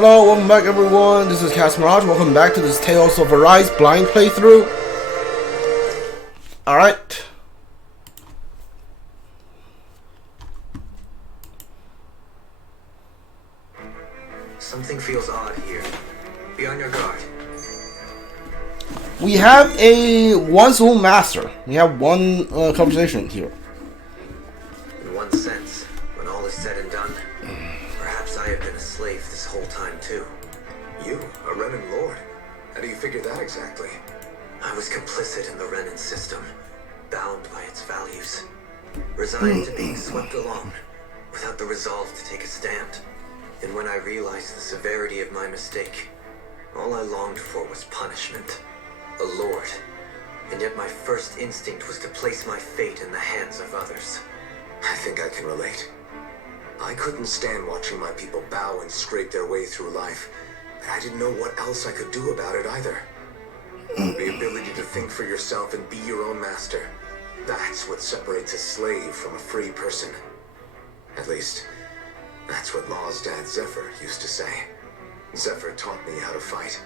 Hello, welcome back everyone, this is Cast Mirage. Welcome back to this Tales of Arise blind playthrough. Alright. Something feels odd here. Be on your guard. We have a one soul master. We have one conversation here. In one sense, when all is said and done, perhaps I have been a slave this whole time too. You, a Renan lord? How do you figure that exactly? I was complicit in the Renan system, bound by its values, resigned to being swept along, without the resolve to take a stand. And when I realized the severity of my mistake, all I longed for was punishment. A lord. And yet my first instinct was to place my fate in the hands of others. I think I can relate. I couldn't stand watching my people bow and scrape their way through life, but I didn't know what else I could do about it either. The ability to think for yourself and be your own master. That's what separates a slave from a free person. At least, that's what Law's dad Zephyr used to say. Zephyr taught me how to fight.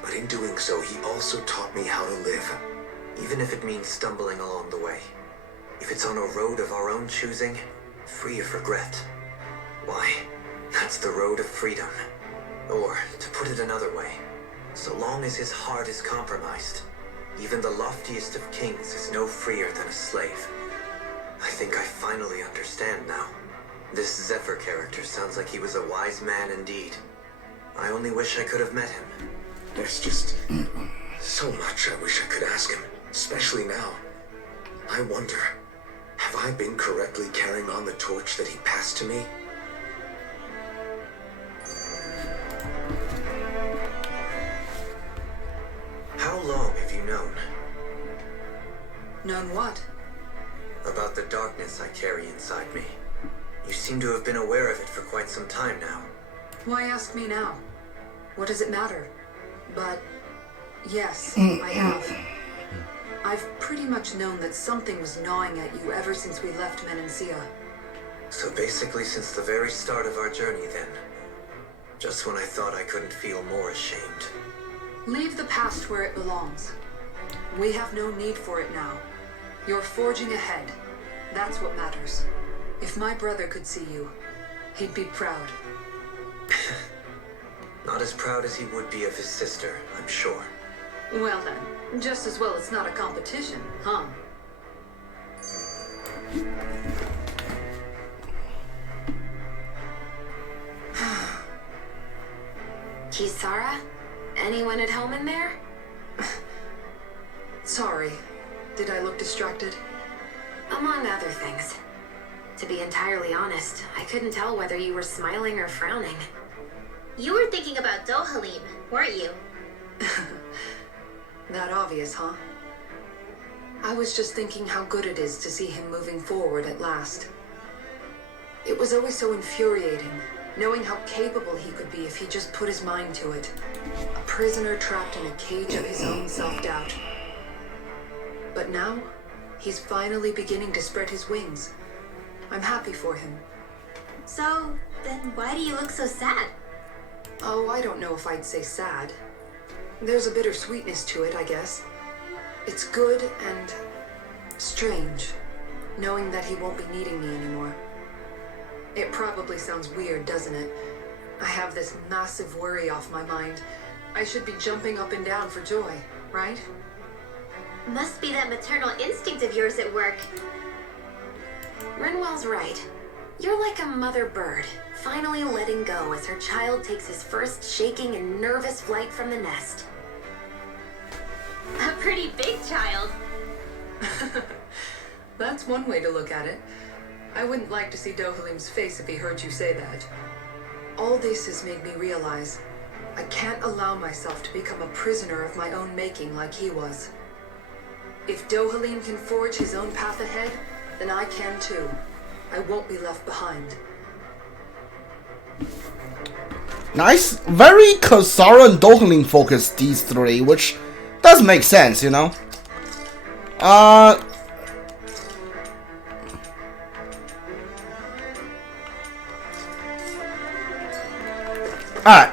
But in doing so, he also taught me how to live. Even if it means stumbling along the way. If it's on a road of our own choosing, free of regret. Why, that's the road of freedom. Or, to put it another way, so long as his heart is compromised, even the loftiest of kings is no freer than a slave. I think I finally understand now. This Zephyr character sounds like he was a wise man indeed. I only wish I could have met him. There's just so much I wish I could ask him, especially now. I wonder, have I been correctly carrying on the torch that he passed to me? How long have you known? Known what? About the darkness I carry inside me. You seem to have been aware of it for quite some time now. Why ask me now? What does it matter? But, yes, I have. I've pretty much known that something was gnawing at you ever since we left Menancia. So basically since the very start of our journey then. Just when I thought I couldn't feel more ashamed. Leave the past where it belongs. We have no need for it now. You're forging ahead. That's what matters. If my brother could see you, he'd be proud. Not as proud as he would be of his sister, I'm sure. Well then, just as well it's not a competition, huh? Kisara? Anyone at home in there? Sorry. Did I look distracted? Among other things. To be entirely honest, I couldn't tell whether you were smiling or frowning. You were thinking about Dohalim, weren't you? That obvious, huh? I was just thinking how good it is to see him moving forward at last. It was always so infuriating, knowing how capable he could be if he just put his mind to it. A prisoner trapped in a cage of his own self-doubt. But now, he's finally beginning to spread his wings. I'm happy for him. So, then why do you look so sad? Oh, I don't know if I'd say sad. There's a bittersweetness to it, I guess. It's good and strange, knowing that he won't be needing me anymore. It probably sounds weird, doesn't it? I have this massive worry off my mind. I should be jumping up and down for joy, right? Must be that maternal instinct of yours at work. Renwell's right. You're like a mother bird, finally letting go as her child takes his first shaking and nervous flight from the nest. A pretty big child. That's one way to look at it. I wouldn't like to see Dohalim's face if he heard you say that. All this has made me realize I can't allow myself to become a prisoner of my own making like he was. If Dohalim can forge his own path ahead, then I can too. I won't be left behind. Nice, very Kasara and Dohalim focused, these three, which does make sense, you know? Alright.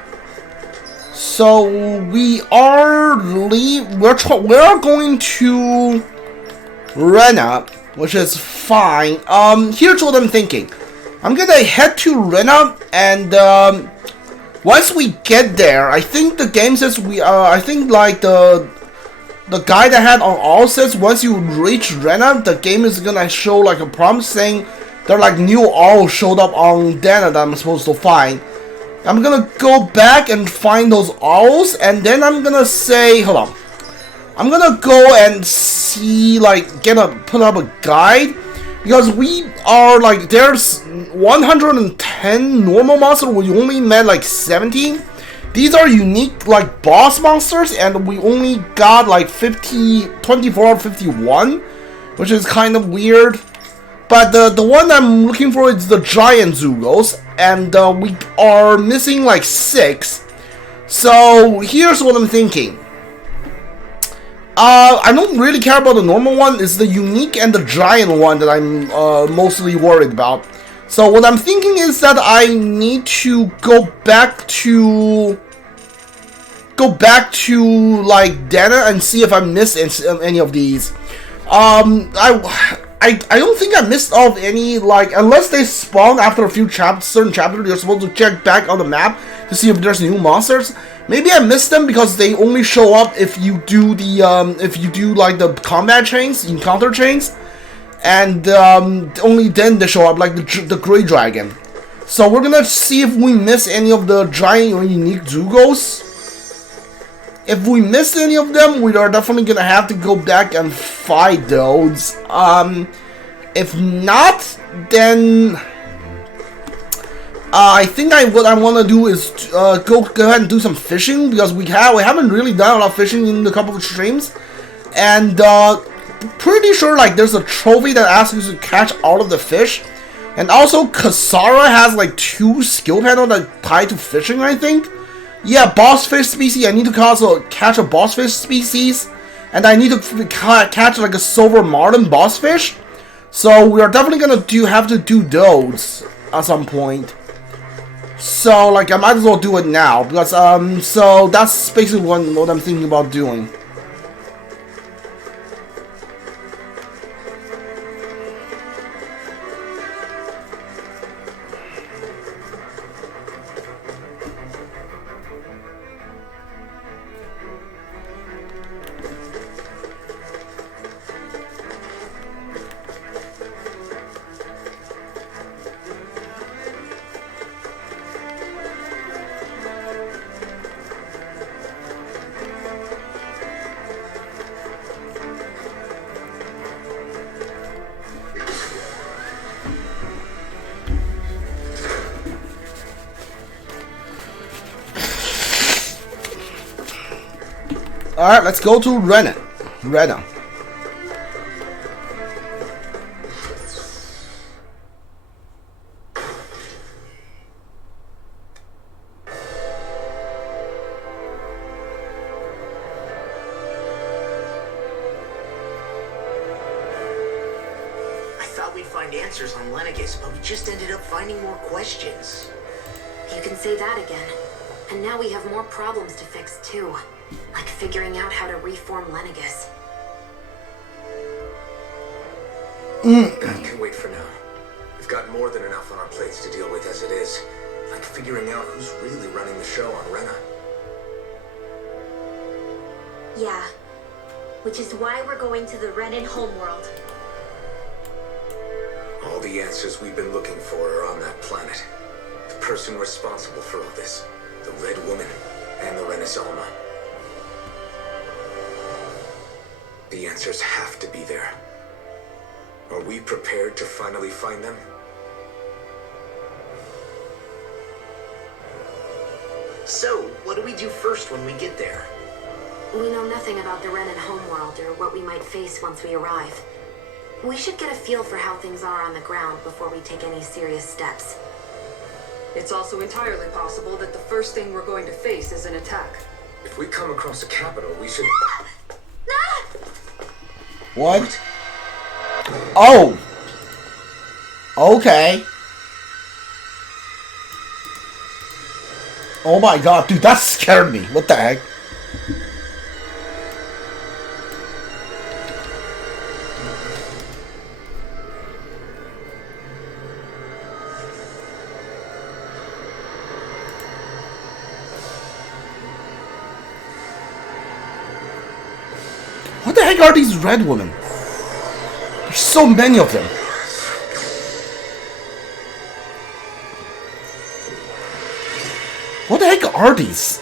So we are we're going to Rena, which is fine. Here's what I'm thinking. I'm gonna head to Rena, and once we get there, I think the game says I think like the guide I had on all says once you reach Rena, the game is gonna show like a prompt saying there are like new owls showed up on Dahna that I'm supposed to find. I'm gonna go back and find those owls, and then I'm gonna say, hold on. I'm gonna go and see, like, put up a guide, because we are, like, there's 110 normal monsters, we only met, like, 17. These are unique, like, boss monsters, and we only got, like, 24 or 51, which is kind of weird. But the one I'm looking for is the giant Zugos, and we are missing, like, 6. So, here's what I'm thinking. I don't really care about the normal one. It's the unique and the giant one that I'm mostly worried about. So what I'm thinking is that I need to go back to like Dahna and see if I missed any of these. I don't think I missed off any, like, unless they spawn after a few certain chapters. You're supposed to check back on the map to see if there's new monsters. Maybe I missed them because they only show up if you do the like the combat chains, encounter chains, and only then they show up, like the Grey Dragon. So we're gonna see if we miss any of the giant or unique Zugos. If we miss any of them, we are definitely gonna have to go back and fight those. If not, then I think what I want to do is go ahead and do some fishing, because we haven't really done a lot of fishing in a couple of streams, and pretty sure like there's a trophy that asks you to catch all of the fish, and also Kasara has like 2 skill panels that tie to fishing, I think. Yeah, boss fish species. I need to also catch a boss fish species, and I need to catch like a silver marlin boss fish. So we are definitely gonna have to do those at some point. So like I might as well do it now, because so that's basically what I'm thinking about doing. Alright, let's go to Rena. We'd find answers on Lenegis, but we just ended up finding more questions. You can say that again. And now we have more problems to fix too. Like figuring out how to reform Lenegis. I can wait for now. We've got more than enough on our plates to deal with as it is. Like figuring out who's really running the show on Rena. Yeah. Which is why we're going to the Renan homeworld. All the answers we've been looking for are on that planet. The person responsible for all this. The Red Woman and the Renaissance. The answers have to be there. Are we prepared to finally find them? So, what do we do first when we get there? We know nothing about the Renan homeworld or what we might face once we arrive. We should get a feel for how things are on the ground before we take any serious steps. It's also entirely possible that the first thing we're going to face is an attack. If we come across a capital, we should... What? Oh! Okay. Oh my god, dude, that scared me. What the heck? What the heck are these red women? There's so many of them. What the heck are these?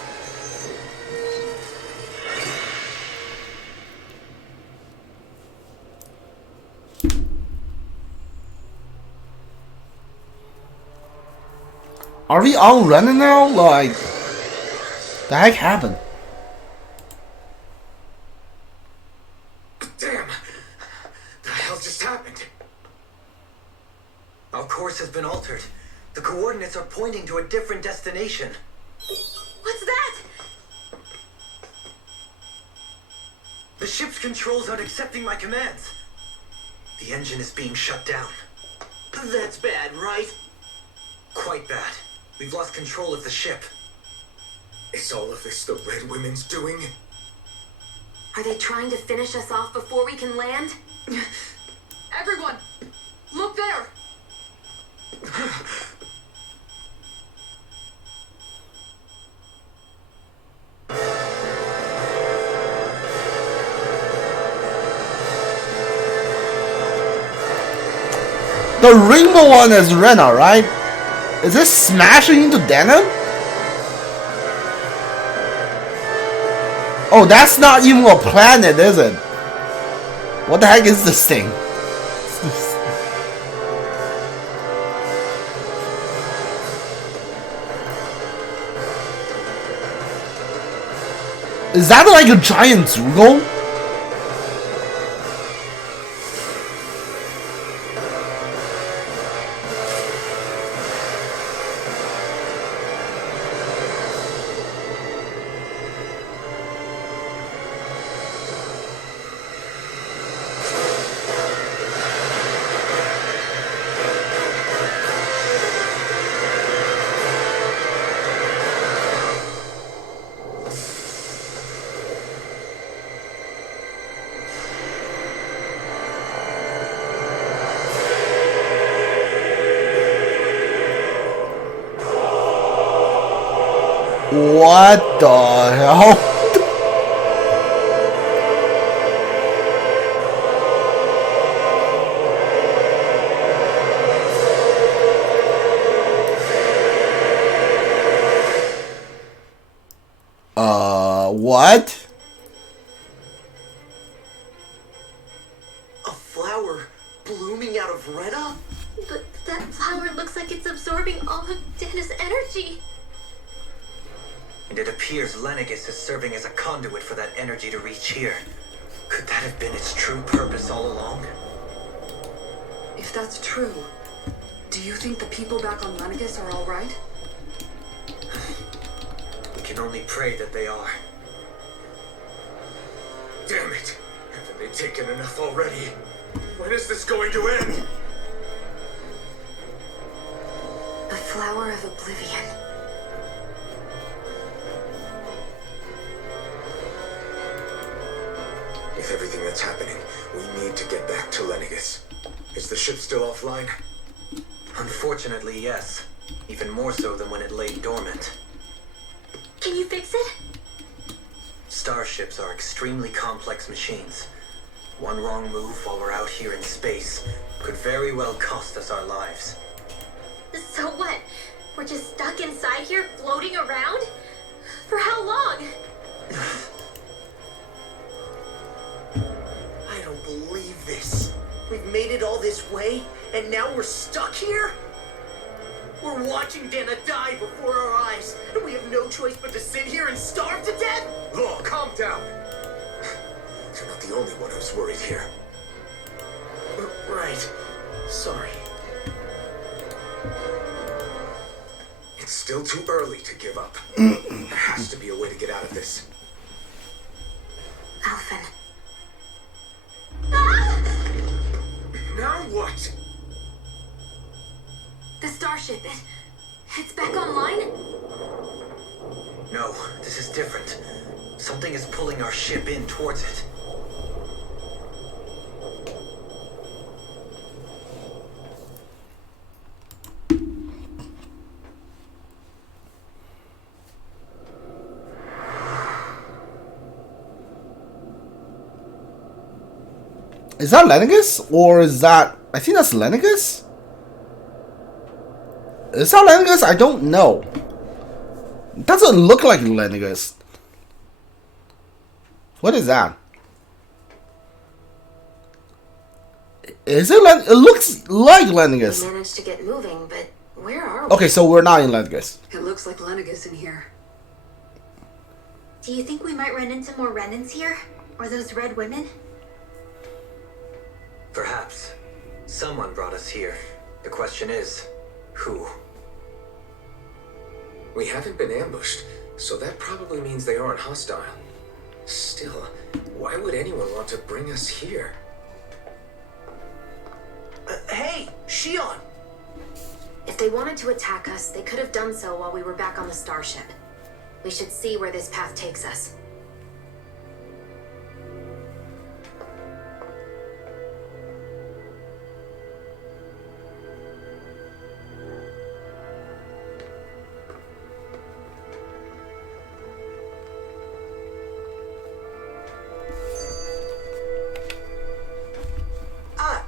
Are we all running now? Like, the heck happened? Damn! The hell just happened? Our course has been altered. The coordinates are pointing to a different destination. What's that? The ship's controls aren't accepting my commands. The engine is being shut down. That's bad, right? Quite bad. We've lost control of the ship. Is all of this the Red Women's doing? Are they trying to finish us off before we can land? Everyone, look there! The rainbow one is Rena, right? Is this smashing into Dahnan? Oh, that's not even a planet, is it? What the heck is this thing? Is that like a giant Zugo? What the hell? What? A flower blooming out of Rena? But that flower looks like it's absorbing all of Dana's energy. And it appears Lenegis is serving as a conduit for that energy to reach here. Could that have been its true purpose all along? If that's true, do you think the people back on Lenegis are all right? We can only pray that they are. Damn it! Haven't they taken enough already? When is this going to end? The flower of Oblivion. With everything that's happening, we need to get back to Lenegis. Is the ship still offline? Unfortunately, yes. Even more so than when it lay dormant. Can you fix it? Starships are extremely complex machines. One wrong move while we're out here in space could very well cost us our lives. So what? We're just stuck inside here, floating around? For how long? I don't believe this. We've made it all this way, and now we're stuck here? We're watching Dana die before our eyes, and we have no choice but to sit here and starve to death? Law, calm down! You're not the only one who's worried here. Right. Sorry. It's still too early to give up. There has to be a way to get out of this. Alphen. Now what? The starship, it's back online? No, this is different. Something is pulling our ship in towards it. Is that Lennigus? Or is that... I think that's Lennigus? Is that Lennigus? I don't know. It doesn't look like Lennigus. What is that? Is it It looks like Lennigus. We managed to get moving, but where are we? Okay, so we're not in Lennigus. It looks like Lennigus in here. Do you think we might run into more Renans here? Or those red women? Perhaps. Someone brought us here. The question is, who? We haven't been ambushed, so that probably means they aren't hostile. Still, why would anyone want to bring us here? Hey, Shion! If they wanted to attack us, they could have done so while we were back on the starship. We should see where this path takes us.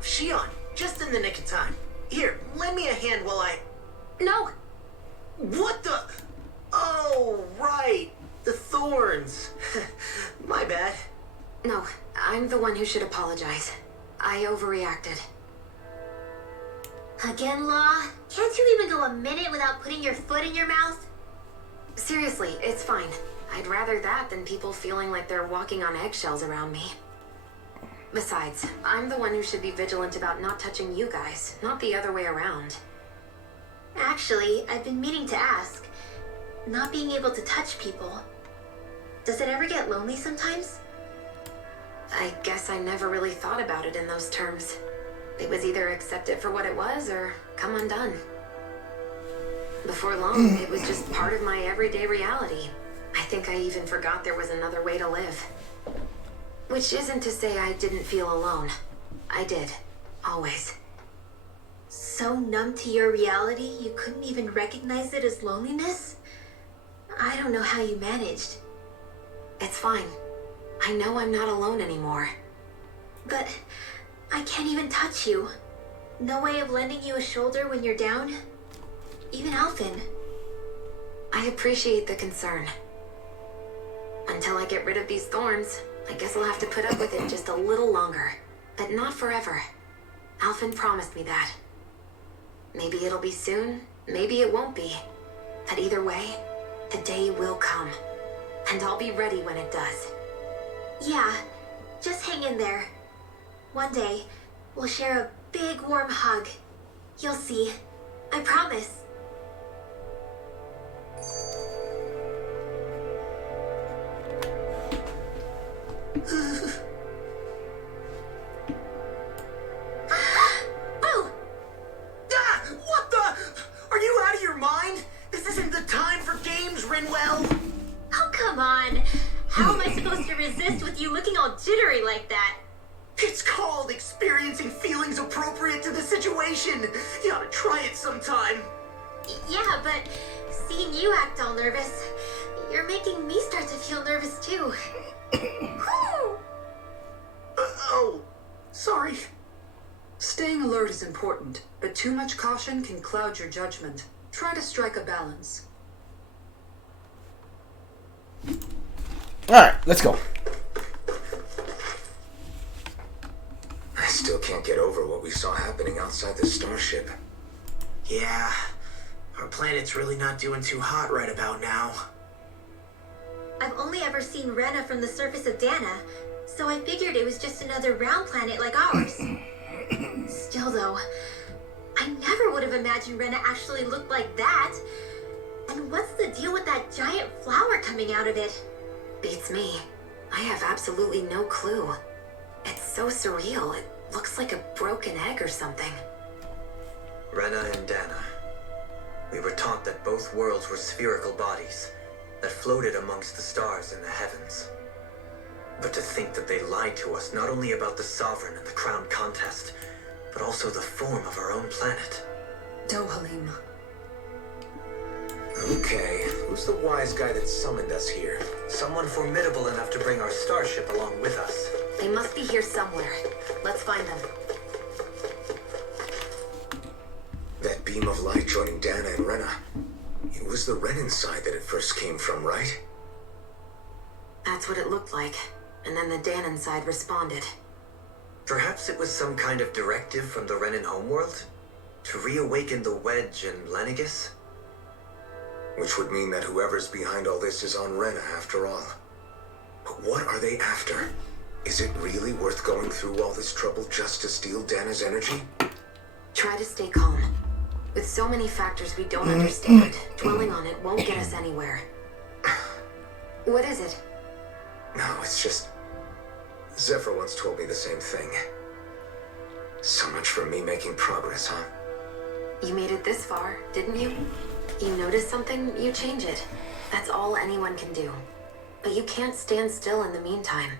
Shion, just in the nick of time. Here, lend me a hand while I... No! What the... Oh, right. The thorns. My bad. No, I'm the one who should apologize. I overreacted. Again, Law? Can't you even go a minute without putting your foot in your mouth? Seriously, it's fine. I'd rather that than people feeling like they're walking on eggshells around me. Besides, I'm the one who should be vigilant about not touching you guys, not the other way around. Actually, I've been meaning to ask. Not being able to touch people, does it ever get lonely sometimes? I guess I never really thought about it in those terms. It was either accept it for what it was or come undone. Before long, it was just part of my everyday reality. I think I even forgot there was another way to live. Which isn't to say I didn't feel alone. I did. Always. So numb to your reality, you couldn't even recognize it as loneliness? I don't know how you managed. It's fine. I know I'm not alone anymore. But I can't even touch you. No way of lending you a shoulder when you're down? Even Alphen. I appreciate the concern. Until I get rid of these thorns, I guess I'll have to put up with it just a little longer. But not forever. Alphen promised me that. Maybe it'll be soon, maybe it won't be. But either way, the day will come. And I'll be ready when it does. Yeah, just hang in there. One day, we'll share a big warm hug. You'll see. I promise. Oh! Ah! What the? Are you out of your mind? This isn't the time for games, Rinwell. Oh, come on. How am I supposed to resist with you looking all jittery like that? It's called experiencing feelings appropriate to the situation. You ought to try it sometime. Yeah, but seeing you act all nervous, you're making me start to feel nervous too. Oh, sorry. Staying alert is important, but too much caution can cloud your judgment. Try to strike a balance. Alright, let's go. I still can't get over what we saw happening outside the starship. Yeah, our planet's really not doing too hot right about now. I've only ever seen Rena from the surface of Dahna, so I figured it was just another round planet like ours. Still though, I never would have imagined Rena actually looked like that. And what's the deal with that giant flower coming out of it? Beats me. I have absolutely no clue. It's so surreal. It looks like a broken egg or something. Rena and Dahna. We were taught that both worlds were spherical bodies, that floated amongst the stars in the heavens. But to think that they lied to us not only about the Sovereign and the Crown contest, but also the form of our own planet. Dohalim. Okay, who's the wise guy that summoned us here? Someone formidable enough to bring our starship along with us. They must be here somewhere. Let's find them. That beam of light joining Dahna and Rena. It was the Renans side that it first came from, right? That's what it looked like. And then the Dahnan side responded. Perhaps it was some kind of directive from the Renan homeworld? To reawaken the Wedge and Lenegis? Which would mean that whoever's behind all this is on Rena after all. But what are they after? Is it really worth going through all this trouble just to steal Dana's energy? Try to stay calm. With so many factors we don't understand, dwelling on it won't get us anywhere. What is it? No, it's just... Zephyr once told me the same thing. So much for me making progress, huh? You made it this far, didn't you? You notice something, you change it. That's all anyone can do. But you can't stand still in the meantime.